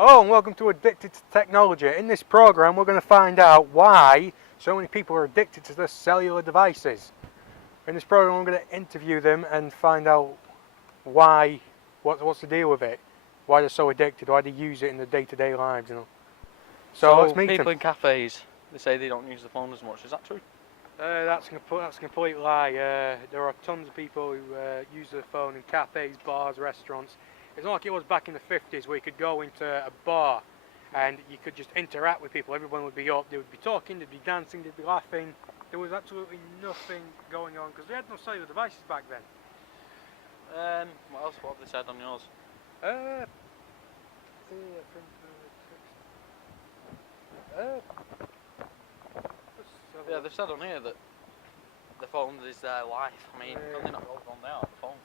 Hello and welcome to Addicted to Technology. In this program we're going to find out why so many people are addicted to their cellular devices. In this program we're going to interview them and find out why, what's the deal with it, why they're so addicted, why they use it in their day-to-day lives, So let's meet people them. in cafes, they say they don't use the phone as much. Is that true? That's a complete lie. There are tons of people who use their phone in cafes, bars, restaurants. It's not like it was back in the 50s where you could go into a bar and you could just interact with people. Everyone would be up, they would be talking, they'd be dancing, they'd be laughing. There was absolutely nothing going on because they had no cellular devices back then. What else? What have they said on yours? Yeah, they've said on here that the phone is their life. I mean, can they not go on there on the phone?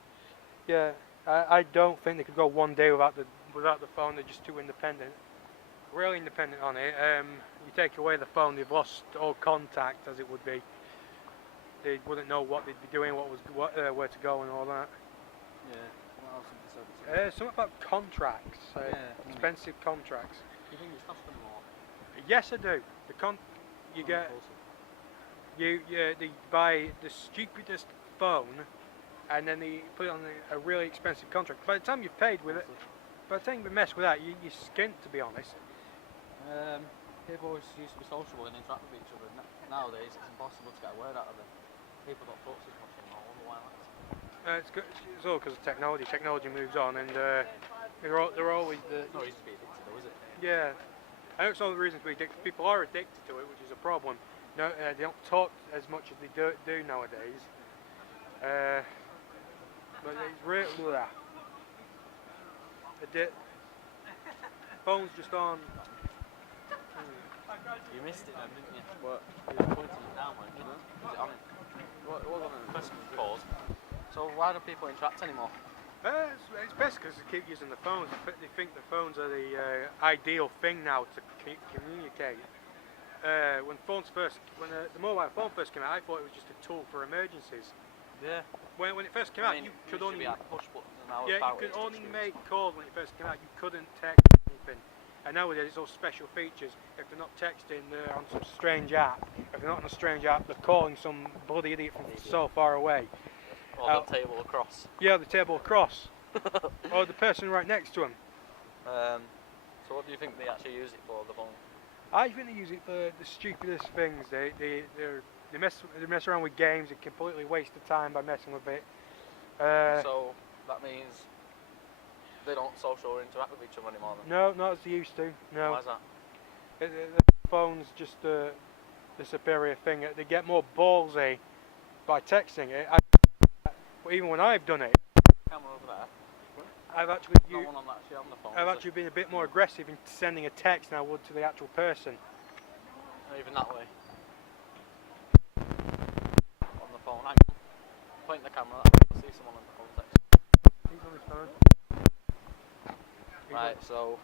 Yeah, I don't think they could go one day without the phone. They're just too independent. Really independent on it. You take away the phone, they've lost all contact, as it would be. They wouldn't know what they'd be doing, where to go, and all that. Yeah. What else have they said? Something about contracts, expensive contracts. Do you think it's costing more? Yes, I do. They buy the stupidest phone, and then they put it on a really expensive contract. By the time you've paid with it, by the time you mess with that, you're skint, to be honest. People always used to be sociable and interact with each other. Nowadays, it's impossible to get a word out of them. People don't talk as much anymore. I wonder why that is. It's all because of technology. Technology moves on, and they're always the. It's not easy to be addicted, though, is it? Yeah, and it's all the reasons to be addicted. People are addicted to it, which is a problem. No, they don't talk as much as they do nowadays. But it's really phones just on. You missed it then, didn't you? What? You were pointing it down, weren't you? Was it on it? It was on the first pause. So why don't people interact anymore? It's best because they keep using the phones. They think the phones are the ideal thing now to communicate. When the mobile phone first came out, I thought it was just a tool for emergencies. Yeah. When it first came out, you could only push buttons and now you about could it, only touch make screens. calls when it first came out. You couldn't text anything. And nowadays it's all special features. If they're not texting, they're on some strange app. If they're not on a strange app, they're calling some bloody idiot from so far away. Or the table across. Yeah, the table across. Or the person right next to them. So what do you think they actually use it for, the phone? I think they use it for the stupidest things. They mess around with games and completely waste the time by messing with it. So that means they don't social or interact with each other anymore then? No, not as they used to. No. Why is that? The phone's just the superior thing. They get more ballsy by texting it. Even when I've done it, Camera over there. I've actually No one on the phone. I've actually been a bit more aggressive in sending a text than I would to the actual person. Not even that way. On the phone. Hang on. Point the camera that way. I'll see someone on the phone text. He's on his phone. Right, so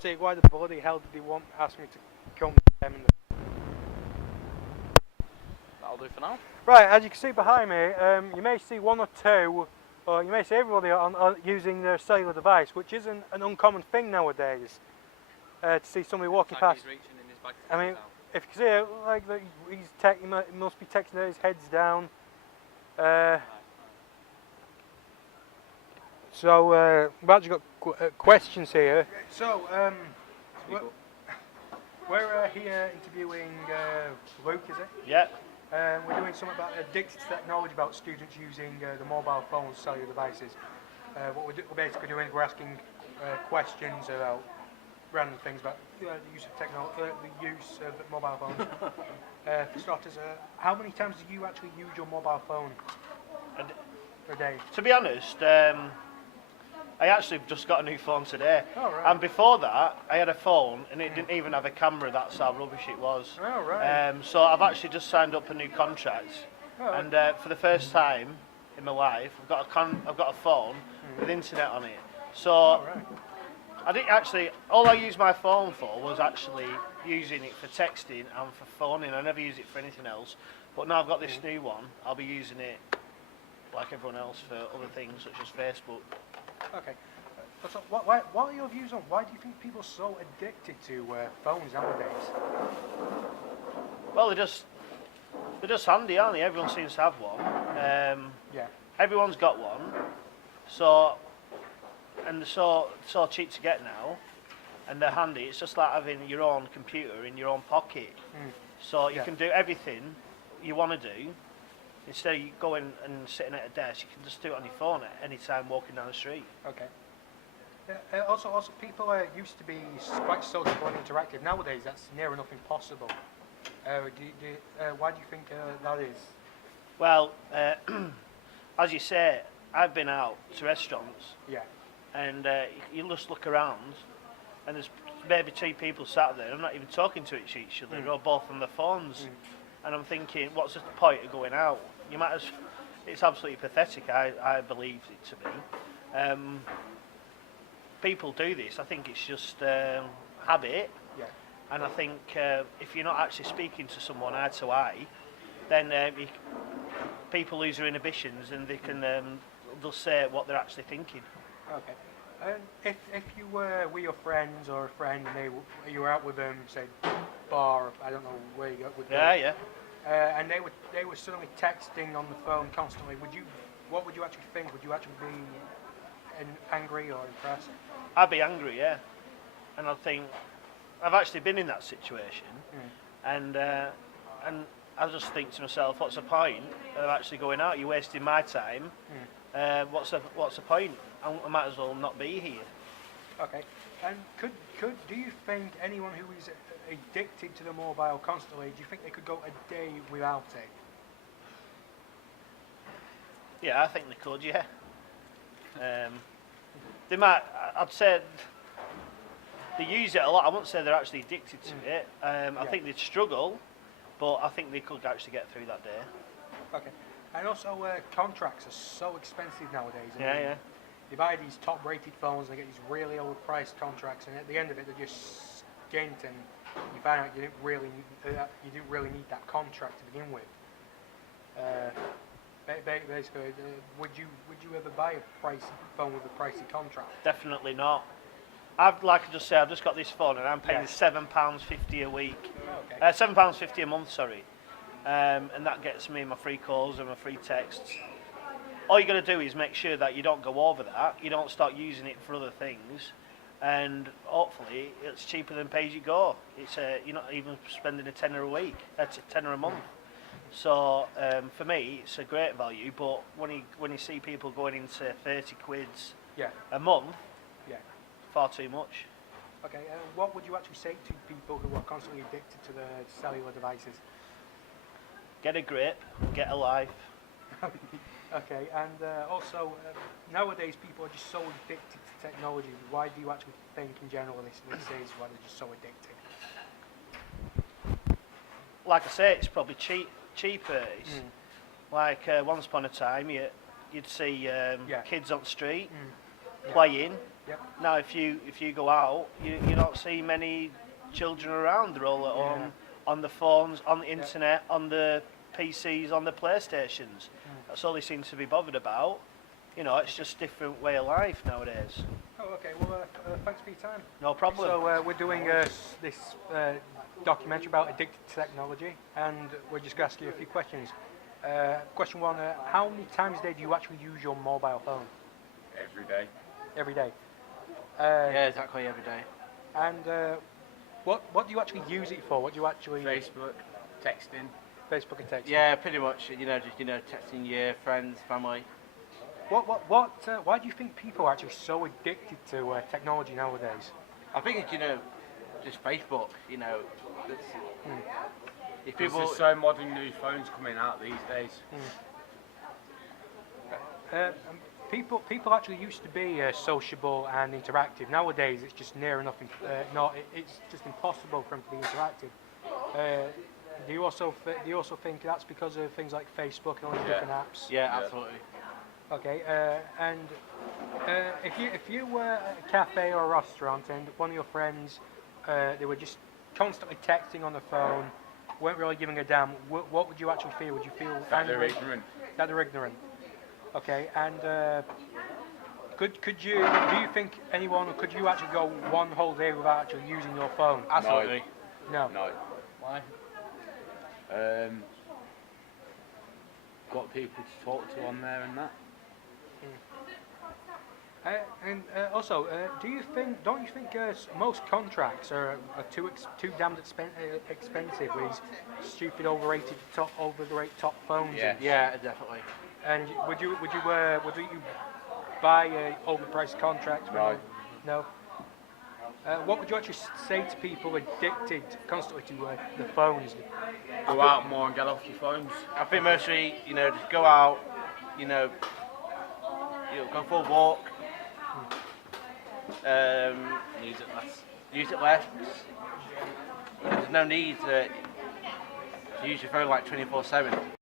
say, why the bloody hell did they ask me to come to them? that'll do for now. Right, as you can see behind me, you may see one or two, or you may see everybody on using their cellular device, which isn't an uncommon thing nowadays. To see somebody walking Like past. he's reaching in his bag to I get mean, it out. if you can see it, like he must be texting his head's down. So we've actually got questions here. So we're here interviewing Luke, is it? Yeah. We're doing something about addicted to technology, about students using the mobile phones, cellular devices. What we're basically doing is we're asking questions about random things about the use of the use of mobile phones. For starters, how many times do you actually use your mobile phone a day? To be honest, I actually just got a new phone today. Oh, right. And before that, I had a phone and it didn't even have a camera. That's how rubbish it was. Oh, right. So I've actually just signed up a new contract. Oh. And for the first time in my life, I've got a phone with internet on it. So All right. I didn't actually. All I used my phone for was actually using it for texting and for phoning. I never use it for anything else. But now I've got this new one. I'll be using it like everyone else for other things such as Facebook. Okay. So what are your views on why do you think people are so addicted to phones nowadays? Well, they're just handy, aren't they? Everyone seems to have one. Yeah. Everyone's got one. So and they're so cheap to get now, and they're handy. It's just like having your own computer in your own pocket. So you can do everything you want to do. Instead of you going and sitting at a desk, you can just do it on your phone at any time walking down the street. Okay. Also, people used to be quite sociable and interactive. Nowadays, that's near enough impossible. Why do you think that is? Well, as you say, I've been out to restaurants, Yeah. and you just look around, and there's maybe two people sat there. I'm not even talking to each other. They're all both on their phones, and I'm thinking, what's the point of going out? You might as. It's absolutely pathetic. I believe it to be. People do this. I think it's just habit. Yeah. And I think if you're not actually speaking to someone eye to eye, then people lose their inhibitions and they can they'll say what they're actually thinking. Okay. If you were with your friends or a friend and you were out with them, say bar, I don't know where you go with them. Yeah. And they were suddenly texting on the phone constantly. What would you actually think? Would you actually be angry or impressed? I'd be angry, yeah. And I think I've actually been in that situation, and I just think to myself, what's the point of actually going out? You're wasting my time. What's the point? I might as well not be here. Okay. And do you think anyone who is addicted to the mobile constantly, do you think they could go a day without it? Yeah, I think they could, yeah. They might, I'd say they use it a lot. I wouldn't say they're actually addicted to it. I think they'd struggle, but I think they could actually get through that day. Okay. And also, contracts are so expensive nowadays. Yeah. You buy these top-rated phones and they get these really overpriced contracts, and at the end of it, they're just skint, and you find out you didn't really need that contract to begin with. Basically, would you ever buy a pricey phone with a pricey contract? Definitely not. Like I just said, I've just got this phone and I'm paying £7.50 a week. Okay. £7.50 a month, sorry. And that gets me my free calls and my free texts. All you got to do is make sure that you don't go over that, you don't start using it for other things, and hopefully it's cheaper than pay as you go. You're not even spending a tenner a week, tenner a month. So for me, it's a great value. But when you see people going into 30 quids a month, far too much. Okay. What would you actually say to people who are constantly addicted to the cellular devices? Get a grip, get a life. Okay. And also, nowadays people are just so addicted to technology. Why do you actually think, in general, this is why they're just so addicted? Like I say, it's probably cheaper. It's like once upon a time, you'd see kids on the street playing. Yep. Now, if you go out, you don't see many children around. They're all on the phones, on the internet, on the PCs, on the PlayStations. That's all they seem to be bothered about. You know, it's just a different way of life nowadays. Oh, okay. Well, thanks for your time. No problem. So we're doing this documentary about addicted to technology, and we're just going to ask you a few questions. Question one: how many times a day do you actually use your mobile phone? Every day. Every day. Yeah, exactly, every day. And what do you actually use it for? What do you actually? Facebook, texting. Facebook and text. Yeah, pretty much. Just texting your friends, family. Why do you think people are actually so addicted to technology nowadays? I think it's just Facebook. That's, if people There's so modern new phones coming out these days. People actually used to be sociable and interactive. Nowadays, it's just near enough. It's just impossible for them to be interactive. Do you also think that's because of things like Facebook and all these different apps? Yeah, absolutely. Okay, and if you were at a cafe or a restaurant and one of your friends, they were just constantly texting on the phone, weren't really giving a damn, what would you actually feel? Would you feel That they're angry? ignorant. That they're ignorant. Okay, and could you do you think could you actually go one whole day without actually using your phone? Absolutely. No. No. Why? Got people to talk to on there and that. And also, don't you think most contracts are too damned expensive with these stupid over the rate top phones? Yeah. Yeah, definitely. And would you buy overpriced contracts? No. What would you actually say to people addicted constantly to the phones? Go out more and get off your phones. I think mostly, just go out, go for a walk. Use it less. Use it less. There's no need to use your phone like 24/7.